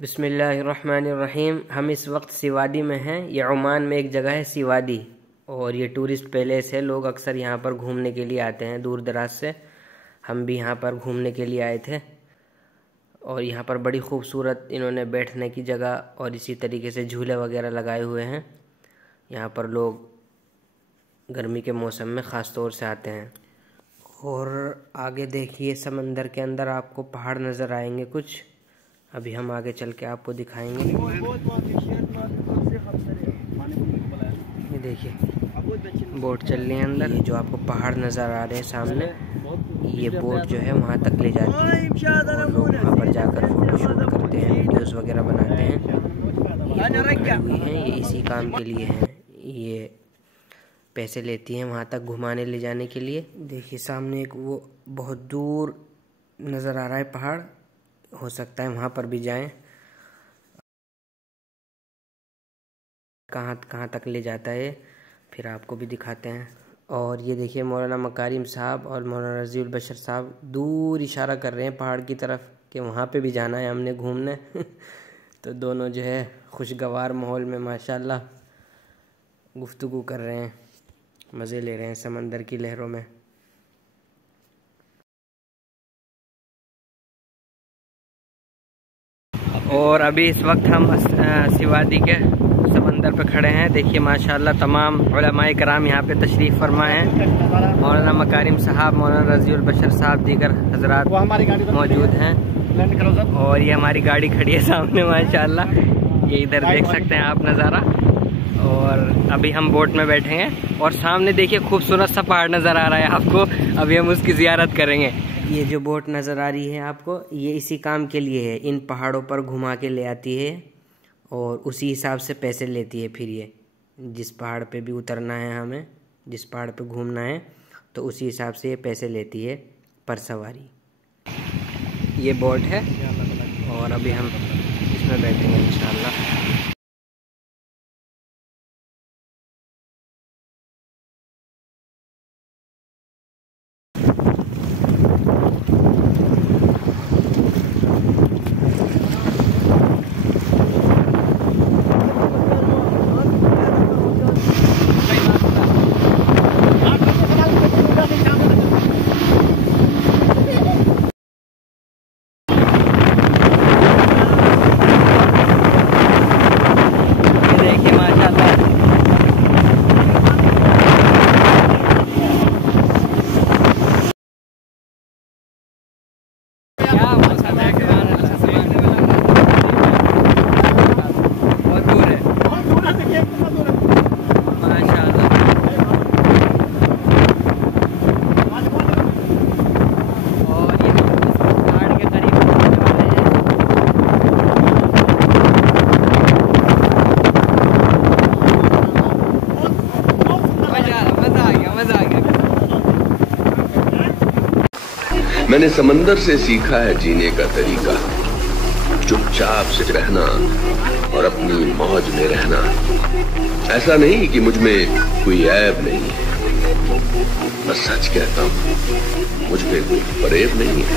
बिस्मिल्लाहिर्रहमानिर्रहीम। हम इस वक्त सिवादी में हैं। ये ओमान में एक जगह है सिवादी, और ये टूरिस्ट पैलेस है। लोग अक्सर यहाँ पर घूमने के लिए आते हैं दूर दराज से। हम भी यहाँ पर घूमने के लिए आए थे, और यहाँ पर बड़ी खूबसूरत इन्होंने बैठने की जगह और इसी तरीके से झूले वगैरह लगाए हुए हैं। यहाँ पर लोग गर्मी के मौसम में ख़ास तौर से आते हैं। और आगे देखिए, समंदर के अंदर आपको पहाड़ नज़र आएंगे कुछ। अभी हम आगे चल के आपको दिखाएंगे। ये देखिए, बोट चल रही है अंदर। ये जो आपको पहाड़ नज़र आ रहे हैं सामने, ये बोट जो है वहाँ तक ले जाती है, और लोग वहाँ पर जाकर फ़ोटो शूट करते हैं, वीडियोस वगैरह बनाते हैं। ये हुई हैं, ये इसी काम के लिए हैं। ये पैसे लेती हैं वहाँ तक घुमाने ले जाने के लिए। देखिए सामने एक वो बहुत दूर नज़र आ रहा है पहाड़, हो सकता है वहाँ पर भी जाएं। कहाँ कहाँ तक ले जाता है फिर आपको भी दिखाते हैं। और ये देखिए, मौलाना मकारिम साहब और मौलाना रज़ीउल बशर साहब दूर इशारा कर रहे हैं पहाड़ की तरफ कि वहाँ पे भी जाना है हमने घूमने। तो दोनों जो है खुशगवार माहौल में माशाल्लाह गुफ्तगू कर रहे हैं, मज़े ले रहे हैं समंदर की लहरों में। और अभी इस वक्त हम सिवादी के समंदर पे खड़े हैं। देखिए माशाल्लाह तमाम उलमाए कराम यहाँ पे तशरीफ़ फरमा हैं। मौलाना मकारिम साहब, मौलाना रज़ीउल बशर साहब, दीगर हजरात मौजूद हैं। और ये हमारी गाड़ी खड़ी है सामने माशाल्लाह, ये इधर देख सकते हैं आप नज़ारा। और अभी हम बोट में बैठेंगे, और सामने देखिए खूबसूरत सा पहाड़ नज़र आ रहा है आपको। अभी हम उसकी ज़ियारत करेंगे। ये जो बोट नज़र आ रही है आपको, ये इसी काम के लिए है। इन पहाड़ों पर घुमा के ले आती है और उसी हिसाब से पैसे लेती है। फिर ये जिस पहाड़ पे भी उतरना है हमें, जिस पहाड़ पे घूमना है, तो उसी हिसाब से ये पैसे लेती है पर सवारी। ये बोट है, और अभी हम इसमें बैठेंगे इंशाअल्लाह। मैंने समंदर से सीखा है जीने का तरीका, चुपचाप से रहना और अपनी मौज में रहना। ऐसा नहीं कि मुझ में कोई ऐब नहीं है, मैं सच कहता हूँ, मुझ में कोई फरेब नहीं है।